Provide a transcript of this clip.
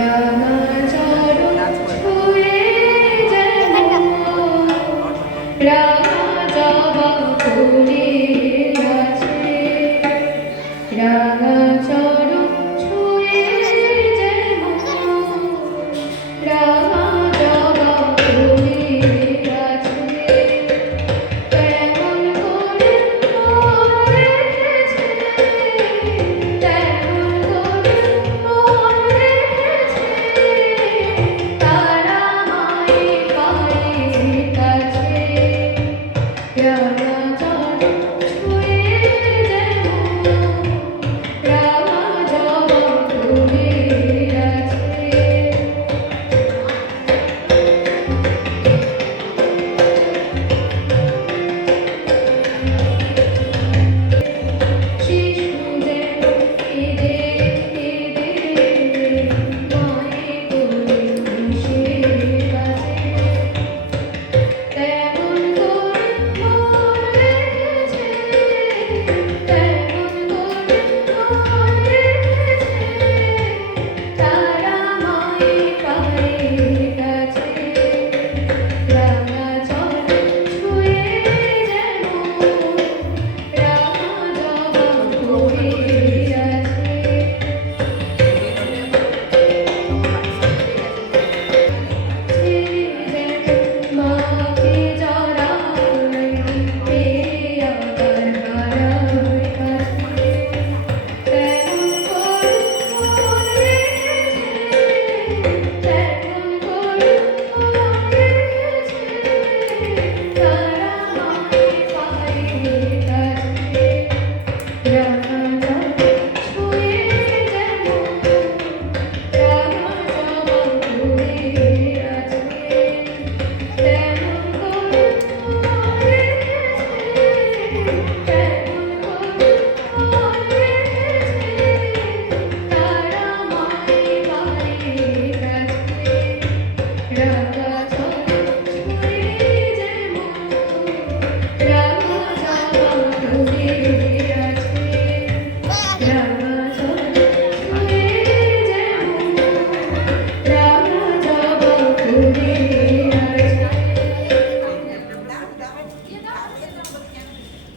রাঙা চরণ ছুঁয়ে যেন রাঙা জবা ফুলে আছে, রাঙা চরণ ছুঁয়ে যেন রাঙা জবা ফুলে আছে, তেমন করে মন রেখেছে, তেমন করে মন রেখেছে, তারা মায়ের পায়ের কাছে, রাঙা চরণ ছুঁয়ে যেন রাঙা জবা ফুলে আছে। শিশু যেন কেঁদে কেঁদে মায়ের কোলে মিশে আছে, তেমন করে মন রেখেছে, তেমন করে মন রেখেছে, তারা মায়ের পায়ের কাছে, রাঙা চরণ ছুঁয়ে যেন রাঙা জবা ফুলে আছে। ছেলে যেন মাকে জড়ায়, পেয়ে আবার হারায় কাছে, তেমন করে মন রেখেছে, তেমন করে মন রেখেছে, তারা মায়ের পায়ের কাছে, রাঙা চরণ ছুঁয়ে যেন রাঙা জবা ফুলে আছে, তেমন করে মন রেখেছে, তেমন করে মন রেখেছে, তারা মায়ের পায়ের কাছে, রাঙা চরণ ছুঁয়ে যেন রাঙা জবা ফুলে আছে, রাঙা